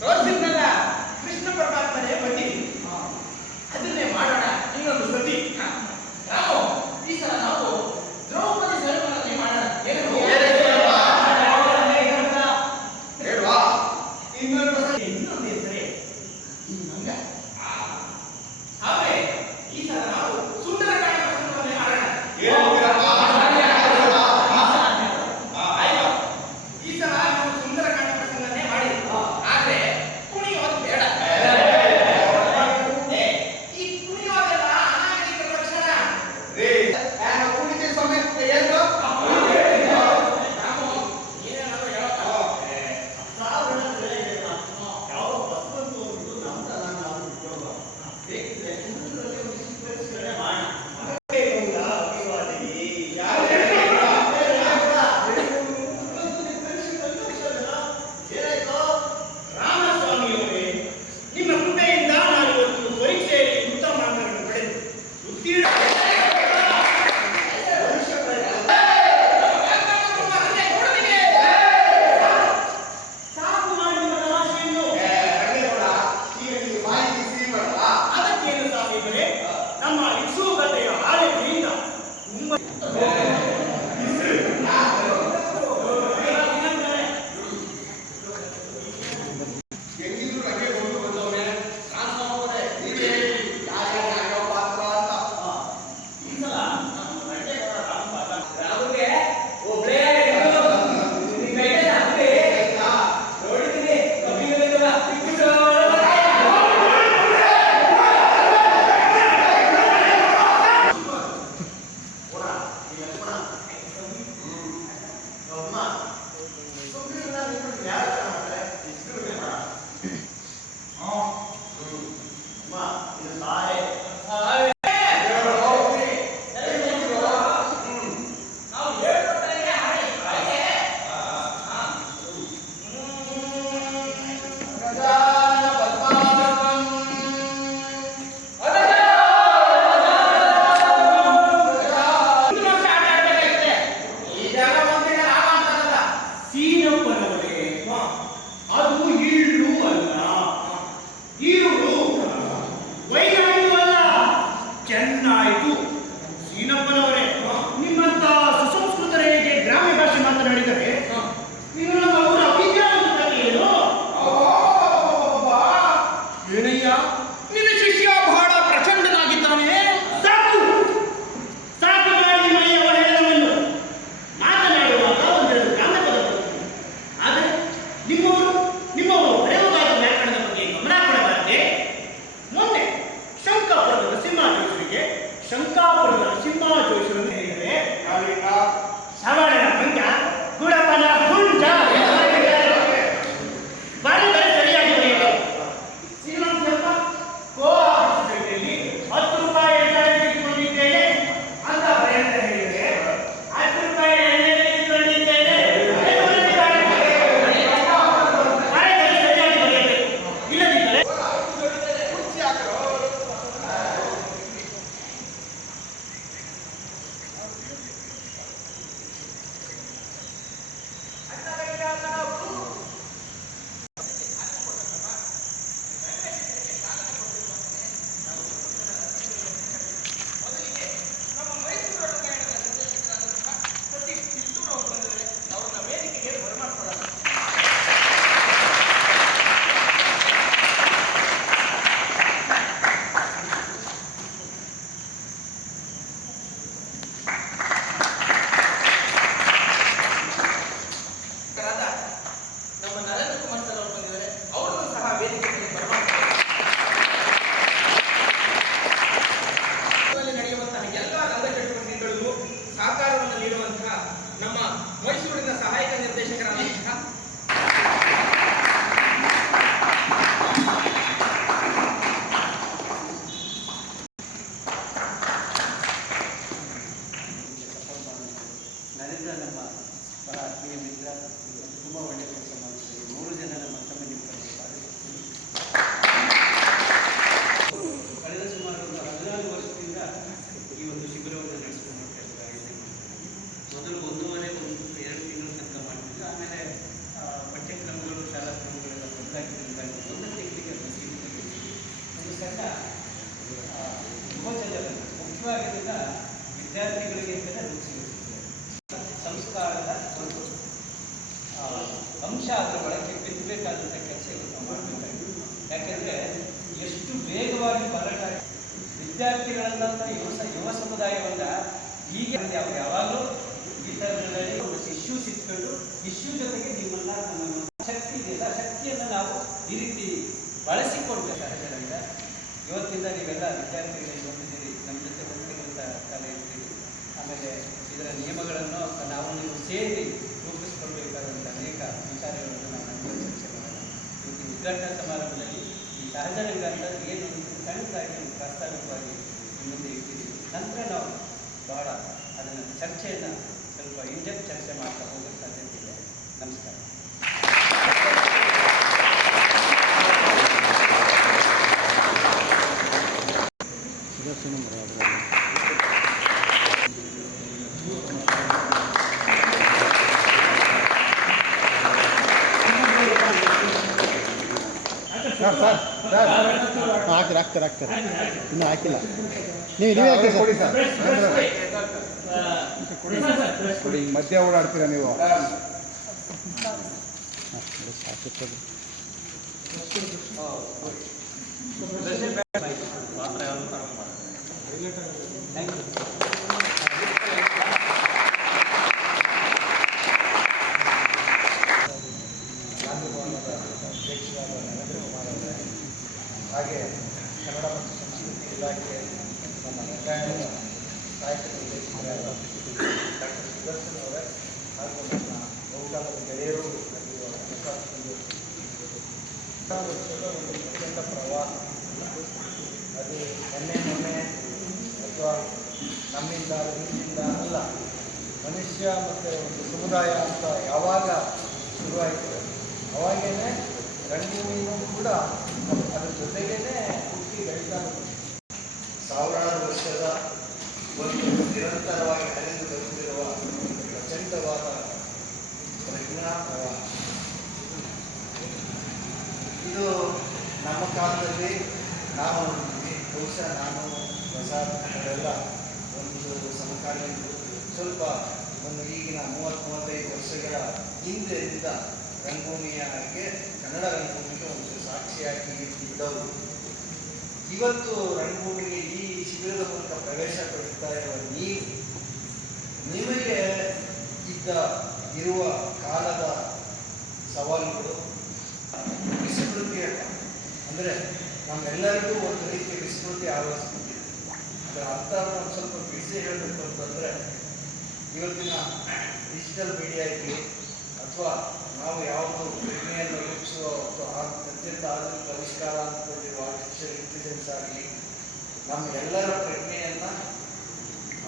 ತೋರಿಸಿದ್ನಲ್ಲ ಕೃಷ್ಣ ಪರಮಾತ್ಮನೇ ಬಡ್ಡಿ, ಅದನ್ನೇ ಮಾಡೋಣ ಇನ್ನೊಂದು ಸತಿ. ನಾವು ಈ ಸಲ ನಾವು ದ್ರೌಪದಿ ಸ್ವಯಂವರನೇ ಮಾಡೋಣ. ಇನ್ನೊಂದು ಹೆಸರೇ ಈ ಮಂಗ. ಆದ್ರೆ ಈ ಸಲ ನಾವು ಸುಂದರಕಾಂಡ ಪ್ರಸಂಗವನ್ನೇ ಮಾಡೋಣ. ಈ ಸಲ ನಾವು ಸುಂದರಕಾಂಡ ಪ್ರಸಂಗವನ್ನೇ ಮಾಡಿ, ಆದ್ರೆ ಕುಣಿಯೋದು ಬೇಡ. ಈ ಕುಣಿಯೋದೆಲ್ಲ ಅನಾಗರಿಕ ಲಕ್ಷಣ. ವಿದ್ಯಾರ್ಥಿಗಳಿಗೆ ಅಂತಲೇ ರೂಪಿಸಿರುತ್ತದೆ. ಸಂಸ್ಕಾರದ ಒಂದು ಅಂಶ ಅದರ ಒಳಗೆ ಬಿತ್ತಬೇಕಾದಂಥ ಕೆಲಸ ಇವತ್ತು ನಾವು ಮಾಡಬೇಕಾಗಿದೆ. ಯಾಕೆಂದರೆ ಎಷ್ಟು ವೇಗವಾಗಿ ಬರಕ ವಿದ್ಯಾರ್ಥಿಗಳನ್ನ ಯುವ ಸಮುದಾಯವನ್ನು ಹೀಗೆ ಅವ್ರು ಯಾವಾಗಲೂ ಈ ಥರದಲ್ಲಿ ಇಶ್ಯೂಸ್ ಇಟ್ಕೊಂಡು ಇಶ್ಯೂ ಜೊತೆಗೆ ನಿಮ್ಮನ್ನ ನಮ್ಮ ಶಕ್ತಿ ಇದೆಯಲ್ಲ ಶಕ್ತಿಯನ್ನು ನಾವು ಈ ರೀತಿ ಬಳಸಿಕೊಂಡು ಸಹಜರಿಂದ ಇವತ್ತಿಂದ ನೀವೆಲ್ಲ ವಿದ್ಯಾರ್ಥಿಗಳಿಗೆ ಬಂದಿದ್ದೀರಿ, ನಮ್ಮ ಜೊತೆ ಹೋಗ್ತಿರುವಂಥ ಕಾಲ ಇರ್ತೀರಿ. ಆಮೇಲೆ ಇದರ ನಿಯಮಗಳನ್ನು ನಾವು ನೀವು ಸೇರಿ ರೂಪಿಸಿಕೊಳ್ಬೇಕಾದಂಥ ಅನೇಕ ವಿಚಾರಗಳನ್ನು ನಾವು ನಂತರ ಚರ್ಚೆ ಮಾಡೋಣ. ಇವತ್ತು ಉದ್ಘಾಟನಾ ಸಮಾರಂಭದಲ್ಲಿ ಈ ಸಹಜರಂಗ ಅಂತ ಏನು ಸಣ್ಣದಾಗಿ ಪ್ರಾಸ್ತಾವಿಕವಾಗಿ ಮುಂದೆ ಇಟ್ಟಿದ್ದೀವಿ. ನಂತರ ನಾವು ಬಹಳ ಅದನ್ನು ಚರ್ಚೆಯನ್ನು ಸ್ವಲ್ಪ ಇನ್ಡೆಪ್ತ್ ಚರ್ಚೆ ಮಾಡ್ತಾ ಹೋಗೋ ಸಾಧ್ಯತೆ ಇದೆ. ನಮಸ್ಕಾರ. ಹಾಕ್ತಾರೆ ಇನ್ನೂ ಹಾಕಿಲ್ಲ. ನೀವೇ ಹಾಕಿ ಕೊಡಿ ಸರ್. ಕೊಡಿ, ಮಧ್ಯ ಓಡಾಡ್ತೀರಾ ನೀವು. ಹಾಗೆ ಕನ್ನಡ ಮತ್ತು ಸಂಸ್ಕೃತಿ ಇಲಾಖೆ ನಮ್ಮ ರಂಗಾಯಣದ ಸಾಹಿತ್ಯ ನಿರ್ದೇಶಕರಾದ ಡಾಕ್ಟರ್ ಸುದರ್ಶನ್ ಅವರೇ ಹಾಗೂ ನಮ್ಮ ಬಹುಕಾಲದ ಗೆಳೆಯರು ಆಗಿರುವ ವರ್ಷದ ಒಂದು ಪ್ರಚಂಡ ಪ್ರವಾಹ, ಅದು ಮೊನ್ನೆ ಅಥವಾ ನಮ್ಮಿಂದ ಹಿಂದಿಂದ ಅಲ್ಲ, ಮನುಷ್ಯ ಮತ್ತು ಒಂದು ಸಮುದಾಯ ಅಂತ ಯಾವಾಗ ಶುರುವಾಯಿತು ಅವಾಗೇನೆ ರಂಗಭೂಮಿಯೂ ಕೂಡ ಅದರ ಜೊತೆಗೇನೆ ಹುಟ್ಟಿ ಬೆಳೀತಾ ಸಾವಿರಾರು ವರ್ಷದ ಒಂದು ನಿರಂತರವಾಗಿ ಹರಿದು ಬರುತ್ತಿರುವ ಪ್ರಚಂಡವಾದ ಪ್ರಜ್ಞಾ ಪ್ರವಾಹ. ಇದು ನಮ್ಮ ಕಾಲದಲ್ಲಿ ನಾವು ಬಹುಶಃ ನಾನು ಪ್ರಸಾದ್ ಅವರೆಲ್ಲ ಒಂದು ಸಮಕಾಲೀನರು ಸ್ವಲ್ಪ ಒಂದು ಈಗಿನ 30-35 ವರ್ಷಗಳ ಹಿಂದೆಯಿಂದ ರಂಗಭೂಮಿಗೆ ಕನ್ನಡ ರಂಗಭೂಮಿಗೆ ಒಂದು ಸಾಕ್ಷಿಯಾಗಿ ಇದ್ದವರು. ಇವತ್ತು ರಂಗಭೂಮಿಗೆ ಈ ಶಿಬಿರದ ಮೂಲಕ ಪ್ರವೇಶ ಪಡೆಯುತ್ತಾ ಇರುವ ನಿಮಗೆ ಇರುವ ಕಾಲದ ಸವಾಲುಗಳು ವಿಸ್ಮೃತಿಯ ಅಂದರೆ ನಮ್ಮೆಲ್ಲರಿಗೂ ಒಂದು ರೀತಿಯ ವಿಸ್ಮೃತಿ ಆವರಿಸ್ತಿದೆ. ಅದರ ಅರ್ಥ ನಾವು ಸ್ವಲ್ಪ ಬಿಡಿಸಿ ಹೇಳಬೇಕು ಅಂತಂದರೆ, ಇವತ್ತಿನ ಡಿಜಿಟಲ್ ಮೀಡಿಯಾ ಇರಲಿ ಅಥವಾ ನಾವು ಯಾವುದು ಪ್ರಜ್ಞೆಯನ್ನು ರೂಪಿಸುವ ಅತ್ಯಂತ ಆಧುನಿಕ ಆವಿಷ್ಕಾರ ಅಂದ್ಕೊಂಡಿರುವ ಆರ್ಟಿಫಿಷಿಯಲ್ ಇಂಟೆಲಿಜೆನ್ಸ್ ಆಗಲಿ ನಮ್ಮ ಎಲ್ಲರ ಪ್ರಜ್ಞೆಯನ್ನು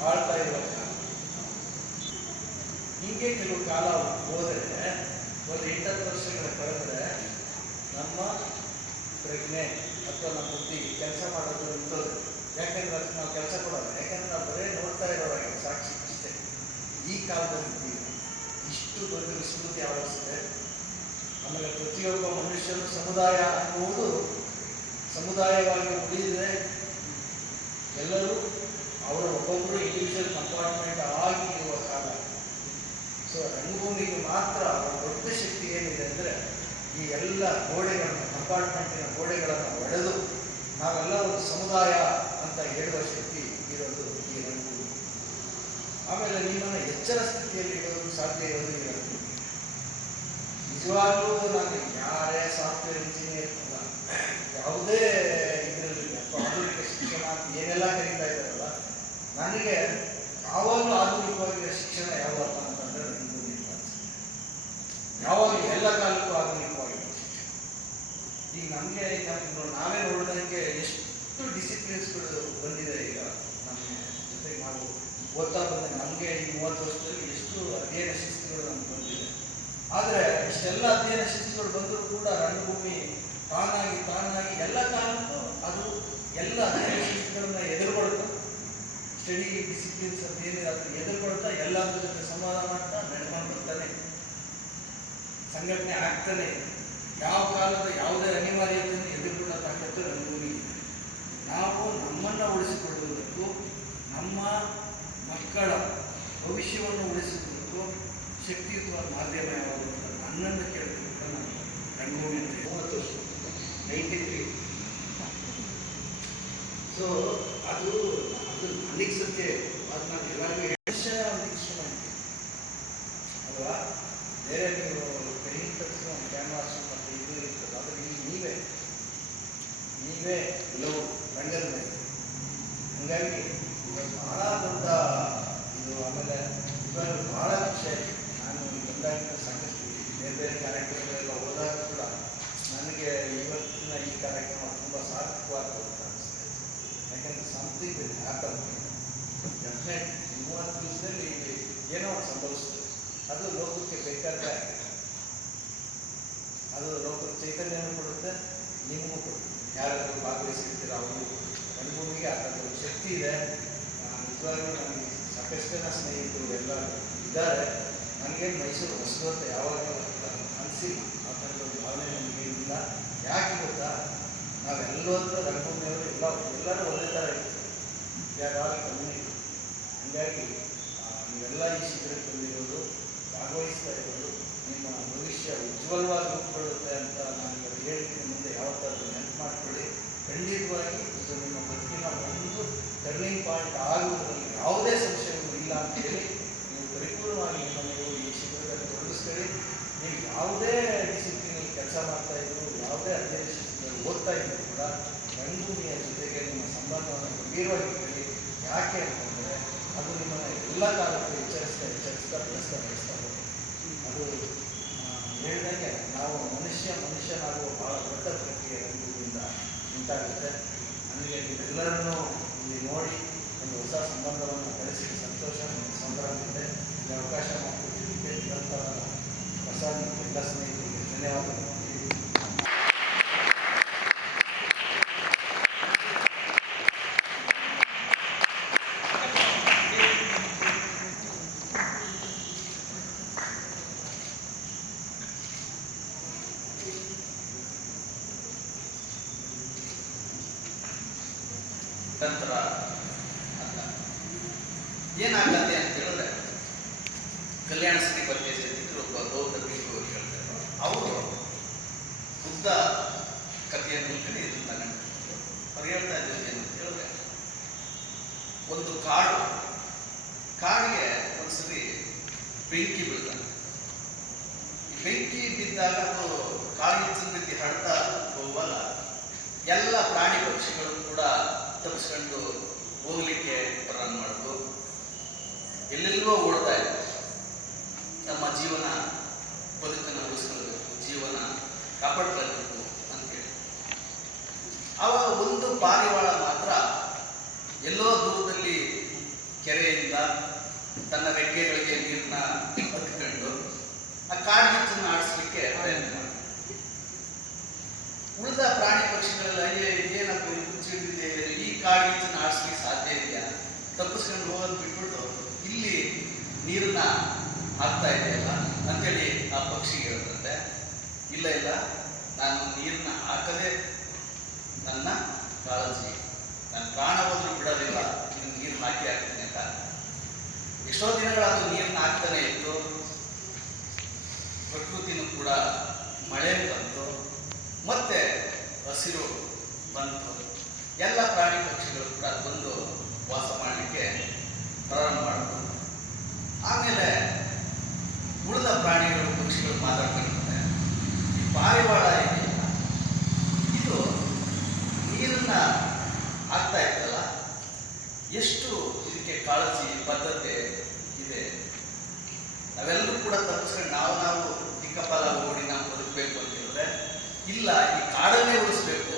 ಆಳ್ತಾ ಇರುವ ಕಾಲ. ಹೀಗೆ ಕೆಲವು ಕಾಲ ಹೋದರೆ ಒಂದು 8-10 ವರ್ಷಗಳ ಕಳೆದರೆ ನಮ್ಮ ಪ್ರಜ್ಞೆ ಅಥವಾ ನಮ್ಮ ಬುದ್ಧಿ ಕೆಲಸ ಮಾಡೋದು ನಿಂತೋದು. ಯಾಕೆಂದ್ರೆ ಅದಕ್ಕೆ ನಾವು ಕೆಲಸ ಕೊಡೋಲ್ಲ, ಯಾಕೆಂದ್ರೆ ನಾವು ಬರೀ ನೋಡ್ತಾ ಇರೋರಾಗಿ ಸಾಕ್ಷಿ ಅಷ್ಟೇ. ಈ ಕಾಲದಲ್ಲಿ ಇದ್ದೀವಿ, ಇಷ್ಟು ದೊಡ್ಡ ವಿಸ್ಮೃತಿ ಆವರಿಸಿದೆ. ಆಮೇಲೆ ಪ್ರತಿಯೊಬ್ಬ ಮನುಷ್ಯನು ಸಮುದಾಯ ಅನ್ನುವುದು ಸಮುದಾಯವಾಗಿ ಉಳಿದಿದೆ. ಎಲ್ಲರೂ ಅವರ ಒಬ್ಬೊಬ್ಬರು ಇಂಡಿವಿಜುವಲ್ ಕಂಪಾರ್ಟ್ಮೆಂಟ್ ಆಗಿ ಇರುವ ಕಾಲ. ಸೊ ರಂಗಭೂಮಿಗೆ ಮಾತ್ರ ದೊಡ್ಡ ಶಕ್ತಿ ಏನಿದೆ ಅಂದರೆ, ಈ ಎಲ್ಲ ಗೋಡೆಗಳನ್ನು, ಕಂಪಾರ್ಟ್ಮೆಂಟಿನ ಗೋಡೆಗಳನ್ನು ಒಡೆದು ನಾವೆಲ್ಲ ಒಂದು ಸಮುದಾಯ ಅಂತ ಹೇಳುವ ಶಕ್ತಿ ಇರೋದು ಈ ರಂಗಭೂಮಿ. ಆಮೇಲೆ ನಿಮ್ಮನ್ನು ಎಚ್ಚರ ಸ್ಥಿತಿಯಲ್ಲಿ ಇಡೋದು ಸಾಧ್ಯ ಇರೋದು ಈ ರಂಗಭೂಮಿ. ನಿಜವಾಗ್ಲೂ ನಾನು ಯಾರೇ ಸಾಫ್ಟ್ವೇರ್ ಇಂಜಿನಿಯರ್ ಅಲ್ಲ, ಯಾವುದೇ ಇದರಲ್ಲಿ ಆಧುನಿಕ ಶಿಕ್ಷಣ ಏನೆಲ್ಲ ಕರೀತಾ ಇದ್ದಾರಲ್ಲ, ನನಗೆ ಯಾವಾಗಲೂ ಆಧುನಿಕವಾಗಿರೋ ಶಿಕ್ಷಣ ಯಾವಪ್ಪ ಅಂತಂದರೆ ರಂಗಭೂಮಿ ಯಾವಾಗಲೂ ಎಲ್ಲ ಕಾಲಕ್ಕೂ ಆಧುನಿಕವಾಗಿರೋ ಶಿಕ್ಷಣ. ಈಗ ನಮಗೆ ನಾವೇ ನೋಡಿದಂಗೆ ಎಷ್ಟು ಡಿಸಿಪ್ಲಿನ್ಸ್ಗಳು ಬಂದಿದೆ. ಈಗ ನಮ್ಮ ಜೊತೆಗೆ ನಾವು ಓದ್ತಾ ಬಂದ ನಮಗೆ ಈ 30 ವರ್ಷದಲ್ಲಿ ಎಷ್ಟು ಅಧ್ಯಯನ ಶಿಸ್ತುಗಳು ನಮ್ಗೆ ಬಂದಿದೆ. ಆದರೆ ಇಷ್ಟೆಲ್ಲ ಅಧ್ಯಯನ ಶಿಸ್ತುಗಳು ಬಂದರೂ ಕೂಡ ರಂಗಭೂಮಿ ತಾನಾಗಿ ಎಲ್ಲ ಕಾಲಕ್ಕೂ ಅದು ಎಲ್ಲ ಅಧ್ಯಯನ ಶಿಸ್ತುಗಳನ್ನ ಎದುರುಕೊಳ್ತಾ, ಸ್ಟಡಿ ಡಿಸಿಪ್ಲಿನ್ಸ್ ಅಂತ ಏನಿದೆ ಅದನ್ನು ಎದುರುಕೊಳ್ತಾ ಎಲ್ಲರ ಜೊತೆ ಸಂವಾದ ಮಾಡ್ತಾ ನಡ್ಕೊಂಡು ಬರ್ತಾನೆ, ಸಂಘಟನೆ ಆಗ್ತಾನೆ. ಯಾವ ಕಾಲದ ಯಾವುದೇ ಅನಿವಾರ್ಯತೆಯನ್ನು ಎದುರುಗೊಳ್ಳ ತಾಕತ್ತು ರಂಗಭೂಮಿ ಇದೆ. ನಾವು ನಮ್ಮನ್ನು ಉಳಿಸಿಕೊಳ್ಳುವುದಕ್ಕೂ ನಮ್ಮ ಮಕ್ಕಳ ಭವಿಷ್ಯವನ್ನು ಉಳಿಸಿಕೊಳ್ಳಲು ಶಕ್ತಿಯುತವಾದ ಮಾಧ್ಯಮ ಯಾವುದು ಅಂತ ನನ್ನನ್ನು ಕೇಳಬೇಕು. ನಾನು ರಂಗಭೂಮಿ ಅಂತ 30 ವರ್ಷ 93. ಸೊ ಅದು ನನಗೆ ಸತ್ಯ, ಅದು ನಾನು ಎಲ್ಲರಿಗೂ ವಿಷಯ ಒಂದು ಇನ್ಸ್ಟ್ರೂಮೆಂಟ್ ಅಲ್ವಾ. ಬೇರೆ ನೀವು ಪೇಂಟರ್ಸ್ ಕ್ಯಾನ್ವಾಸ್ ಮತ್ತು ಇದು ಇರ್ತದೆ, ಆದರೆ ಇಲ್ಲಿ ನೀವೇ ಎಲ್ಲವೂ ರಂಗದ ಮೇಲೆ. ಹಾಗಾಗಿ ಬಹಳ ದೊಡ್ಡ ಇದು. ಆಮೇಲೆ ಇವಾಗ ಬಹಳ ಖುಷಿ ಆಯಿತು. ನಾನು ಬಂದಾಗ ಸಾಕಷ್ಟು ಬೇರೆ ಬೇರೆ ಕಾರ್ಯಕ್ರಮಗಳೆಲ್ಲ ಹೋದಾಗ ಕೂಡ ನನಗೆ ಇವತ್ತಿನ ಈ ಕಾರ್ಯಕ್ರಮ ತುಂಬ ಸಾರ್ಥಕವಾದ ಅನಿಸ್ತದೆ. ಯಾಕಂದರೆ ಸಮಥಿಂಗ್ ವಿಲ್ ಹ್ಯಾಪನ್. ಡೆಫಿನೆಟ್ 30 ದಿವಸದಲ್ಲಿ ಏನೋ ಒಂದು ಸಂಭವಿಸ್ತದೆ. ಅದು ಲೋಕಕ್ಕೆ ಬೇಕಾದ, ಅದು ಲೋಕದ ಚೈತನ್ಯನೂ ಕೊಡುತ್ತೆ, ನಿಮಗೂ ಕೊಡುತ್ತೆ. ಯಾರಾದರೂ ಭಾಗವಹಿಸಿರ್ತೀರ ಅವರು ರಂಗಭೂಮಿಗೆ ಅದರ ಶಕ್ತಿ ಇದೆ. ನಿಜವಾಗ್ಲೂ ನನಗೆ ಸಾಕಷ್ಟು ಜನ ಸ್ನೇಹಿತರು ಎಲ್ಲ ಇದ್ದಾರೆ. ನನಗೇನು ಮೈಸೂರು ಹೊಸದು ಅಂತ ಯಾವಾಗ ಅನಿಸಿಲ್ಲ. ಆ ಥರದ ಭಾವನೆ ನನಗೆ ಇಲ್ಲ. ಯಾಕೆ ಗೊತ್ತಾ, ನಾವೆಲ್ಲರೂ ರಂಗಭೂಮಿಯವರು ಎಲ್ಲರೂ ಒಂದೇ ಥರ ಇರ್ತೀವಿ. ಯಾರು ಕಮ್ಯುನಿಟಿ. ಹೀಗಾಗಿ ನೀವೆಲ್ಲ ಈ ಶಿಬಿರಕ್ಕೆ ಬಂದಿರೋದು, ಭಾಗವಹಿಸ್ತಾ ಇರೋದು, ನಿಮ್ಮ ಭವಿಷ್ಯ ಉಜ್ವಲವಾಗಿ ರೂಪುಗೊಳ್ಳುತ್ತೆ ಅಂತ ನಾನು ಇವಾಗ ಹೇಳ್ತೀನಿ. ಮುಂದೆ ಯಾವತ್ತಾದ್ರೂ ನೆನಪು ಮಾಡಿಕೊಳ್ಳಿ. ಖಂಡಿತವಾಗಿ ಇದು ನಿಮ್ಮ ಬದುಕಿನ ಒಂದು ಟರ್ನಿಂಗ್ ಪಾಯಿಂಟ್ ಆಗುವುದರಲ್ಲಿ ಯಾವುದೇ ಸಂಶಯಗಳು ಇಲ್ಲ ಅಂತೇಳಿ ನೀವು ಪರಿಪೂರ್ಣವಾಗಿ ನೀವು ಈ ಶಿಬಿರದಲ್ಲಿ ತೊಡಗಿಸ್ಕೊಳ್ಳಿ. ನೀವು ಯಾವುದೇ ಡಿಸಿಪ್ಲಿನಲ್ಲಿ ಕೆಲಸ ಮಾಡ್ತಾ ಇದ್ರು, ಯಾವುದೇ ಅಧ್ಯಯನ ಶಿಸ್ತುಗಳಲ್ಲಿ ಓದ್ತಾ ಇದ್ರು ಕೂಡ ರಂಗಭೂಮಿಯ ಜೊತೆಗೆ ನಿಮ್ಮ ಸಂಬಂಧವನ್ನು ಗಂಭೀರವಾಗಿಟ್ಟಲ್ಲಿ. ಯಾಕೆ ಅಂತಂದರೆ ಅದು ನಿಮ್ಮನ್ನು ಎಲ್ಲ ಕಾಲಕ್ಕೂ ಎಚ್ಚರಿಸ್ತಾ ಬೆಳೆಸ್ತಾ ಹೋಗಿ. ಅದು ಹೇಳಿದಂಗೆ ನಾವು ಮನುಷ್ಯನಾಗುವ ಭಾಳ ದೊಡ್ಡ ಪ್ರಕ್ರಿಯೆ ರಂಗಭೂಮಿಯಿಂದ ಉಂಟಾಗುತ್ತೆ. ನನಗೆ ನೀವೆಲ್ಲರನ್ನೂ ಇಲ್ಲಿ ನೋಡಿ ಒಂದು ಹೊಸ ಸಂಬಂಧವನ್ನು ಬೆಳೆಸಿ ಸಂತೋಷ ಮತ್ತು ಸಂಭ್ರಮ ಇದೆ. ಈ ಅವಕಾಶ ಮಾಡಿಕೊಟ್ಟಿದ್ದಕ್ಕೆ ನಿರಂತರ ಪ್ರಸಾದ್ ಮತ್ತು ಎಲ್ಲ ಸ್ನೇಹಿತರಿಗೆ ಧನ್ಯವಾದಗಳು. ನಂತರ ಅಂತ ಏನಾಗತ್ತೆ ಅಂತ ಹೇಳಿದ್ರೆ, ಕಲ್ಯಾಣ ಶ್ರೀಪತಿ ಜೊತೆಗೆ ಒಬ್ಬ ದೊಡ್ಡ ಬೀಗರು ಹೇಳ್ತಾರೆ. ಅವರು ಬುದ್ಧ ಕಥೆಯ ಮೂಲಕನೇ ಇದನ್ನು ತಗೊಂಡು ಅವ್ರು ಹೇಳ್ತಾ ಇದ್ದೀವಿ ಏನು ಅಂತ ಹೇಳಿದ್ರೆ, ಒಂದು ಕಾಡಿಗೆ ಒಂದ್ಸರಿ ಬೆಂಕಿ ಬೀಳ್ತಾನೆ. ಬೆಂಕಿ ಬಿದ್ದಾಗ ಅದು ಕಾಡಿನ ರೀತಿ ಹರಡ್ತಾ ಹೋಗುವಾಗ ಎಲ್ಲ ಪ್ರಾಣಿ ಪಕ್ಷಿಗಳು ಕೂಡ ತಪ್ಪಿಸ್ಕೊಂಡು ಹೋಗ್ಲಿಕ್ಕೆ ಪ್ರಾರಂಭ ಮಾಡೋದು, ಎಲ್ಲೆಲ್ಲೋ ಓಡ್ತಾ ಇದೆ. ನಮ್ಮ ಜೀವನ ಬದುಕನ್ನು ಉಳಿಸ್ಕೊಳ್ಬೇಕು, ಜೀವನ ಕಾಪಾಡ್ಕೊಳ್ಬೇಕು ಅಂತೇಳಿ. ಆವಾಗ ಒಂದು ಪಾರಿವಾಳ ಮಾತ್ರ ಎಲ್ಲೋ ದೂರದಲ್ಲಿ ಕೆರೆಯಿಂದ ತನ್ನ ರೆಕ್ಕೆಗಳಿಗೆ ನೀರನ್ನ ಹತ್ಕೊಂಡು ಆ ಕಾಡ್ಗಿಚ್ಚನ್ನು ಆಡಿಸ್ಲಿಕ್ಕೆ ಪ್ರಯತ್ನ ಮಾಡಿದೆ. ಉಳಿದ ಪ್ರಾಣಿ ಪಕ್ಷಿಗಳೆಲ್ಲ ಏನಪ್ಪ ಕುಚ್ಚಿಡಿದೆ, ಈ ಕಾಡ್ಗಿಚ್ಚನ್ನು ಆಡಿಸ್ಲಿಕ್ಕೆ ಸಾಧ್ಯ ಇದೆಯಾ, ತಪ್ಪಿಸ್ಕೊಂಡು ಹೋಗೋದು ಬಿಟ್ಬಿಟ್ಟು ಇಲ್ಲಿ ನೀರನ್ನ ಹಾಕ್ತಾ ಇದೆಯಲ್ಲ ಅಂತೇಳಿ ಆ ಪಕ್ಷಿಗೆ ಹೇಳ್ತಂತೆ. ಇಲ್ಲ ನಾನು ನೀರನ್ನ ಹಾಕದೆ ನನ್ನ ಕಾಳಜಿ, ನಾನು ಪ್ರಾಣ ಹೋದ್ರೂ ಬಿಡೋದಿಲ್ಲ, ಇದು ನೀರು ಹಾಕಿ ಹಾಕ್ತೀನಿ ಅಂತ. ಎಷ್ಟೋ ದಿನಗಳಾದ್ರೂ ನೀರನ್ನ ಹಾಕ್ತಾನೆ ಇತ್ತು. ಪ್ರಕೃತಿನೂ ಕೂಡ ಮಳೆ ಬಂತು, ಮತ್ತೆ ಹಸಿರು ಬಂತು. ಎಲ್ಲ ಪ್ರಾಣಿ ಪಕ್ಷಿಗಳು ಕೂಡ ಬಂದು ವಾಸ ಮಾಡಲಿಕ್ಕೆ ಪ್ರಾರಂಭ ಮಾಡಿದ್ರು. ಆಮೇಲೆ ಉಳಿದ ಪ್ರಾಣಿಗಳು ಪಕ್ಷಿಗಳು ಮಾತಾಡ್ಕೊಂಡಿರುತ್ತೆ. ಈ ಪಾರಿವಾಳ ಇದೆಯಲ್ಲ, ಇದು ನೀರನ್ನ ಹಾಕ್ತಾ ಇತ್ತಲ್ಲ, ಎಷ್ಟು ಇದಕ್ಕೆ ಕಾಳಜಿ ಬದ್ಧತೆ ಇದೆ. ನಾವೆಲ್ಲರೂ ಕೂಡ ತಪ್ಪಿಸ್ಕೊಂಡು ನಾವು ದಿಕ್ಕಪಾಲ ಓಡಿ ನಾವು ಬದುಕಬೇಕು ಅಂತ ಹೇಳಿದ್ರೆ, ಇಲ್ಲ ಈ ಕಾಡನ್ನೇ ಉಳಿಸ್ಬೇಕು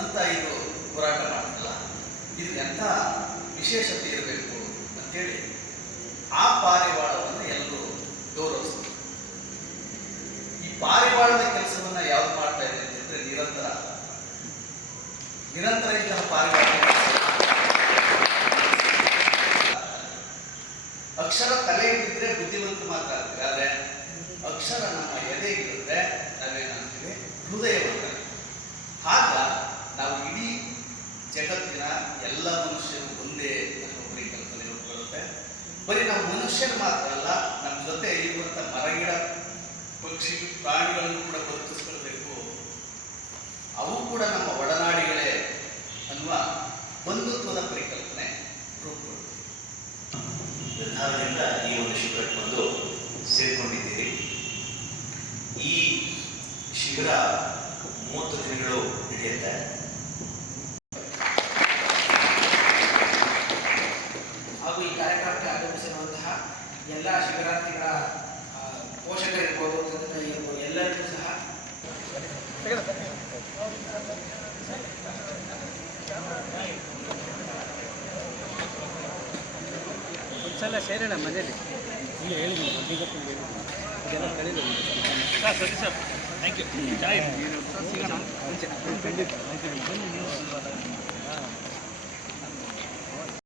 ಅಂತ ಇದು ಹೋರಾಟ ಮಾಡ್ತಲ್ಲ, ಇದು ಎಂಥ ವಿಶೇಷತೆ ಇರಬೇಕು ಅಂತೇಳಿ ಆ ಪಾರಿವಾಳವನ್ನು ಎಲ್ಲರೂ ಗೌರವಿಸ್ತಾರೆ. ಈ ಪಾರಿವಾಳದ ಕೆಲಸವನ್ನ ಯಾವ್ದು ಮಾಡ್ತಾ ಇದೆ ಅಂತಂದ್ರೆ, ನಿರಂತರ ಇಂತಹ ಪಾರಿವಾಳ ಅಕ್ಷರ ತಲೆಗಿದ್ರೆ ಬುದ್ಧಿವಂತರು ಮಾತ್ರ ಆಗ್ತದೆ. ಆದರೆ ಅಕ್ಷರ ನಮ್ಮ ಎದೆಗಿರುತ್ತೆ, ನಾವೇನಂತೀವಿ ಹೃದಯವಂತ. ಆಗ ನಾವು ಇಡೀ ಜಗತ್ತಿನ ಎಲ್ಲ ಮನುಷ್ಯರು ಒಂದೇ ಅನ್ನೋ ಕಲ್ಪನೆ ಹೊರಡುತ್ತೆ. ಬರೀ ನಾವು ಮನುಷ್ಯರು ಮಾತ್ರ ಅಲ್ಲ, ನಮ್ಮ ಜೊತೆ ಇರುವಂಥ ಮರಗಿಡ ಪಕ್ಷಿ ಪ್ರಾಣಿಗಳನ್ನು ಕೂಡ ಬದುಕಿಸ್ಕೊಳ್ಬೇಕು. ಅವು ಕೂಡ ನಮ್ಮ ಒಡನಾಡಿಗಳೇ ಅನ್ನುವ ಬಂಧುತ್ವದ ಪರಿಕಲ್ಪನೆ ರೂಪುಗೊಂಡು ನಿರ್ಧಾರದಿಂದ ಈ ಒಂದು ಶಿಬಿರಕ್ಕೆ ಬಂದು ಸೇರಿಕೊಂಡಿದ್ದೀರಿ. ಈ ಶಿಬಿರ 30 ದಿನಗಳು ನಡೆಯುತ್ತೆ. ಹಾಗೂ ಈ ಕಾರ್ಯಕ್ರಮಕ್ಕೆ ಆಗಮಿಸಿರುವಂತಹ ಎಲ್ಲ ಶಿಬಿರಾರ್ಥಿಗಳ ಪೋಷಕರಿರ್ಬೋದು, ತಂದೆ ತಾಯಿ ಇರ್ಬೋದು, ಎಲ್ಲರಿಗೂ ಸಹ ಒಂದ್ಸಲ ಸೇರೋಣ ಮನೇಲಿ. ಇಲ್ಲಿ ಹೇಳಿದ್ದೀನಿ ಇದೆಲ್ಲ ಕರೀಲಿ. ಖಂಡಿತ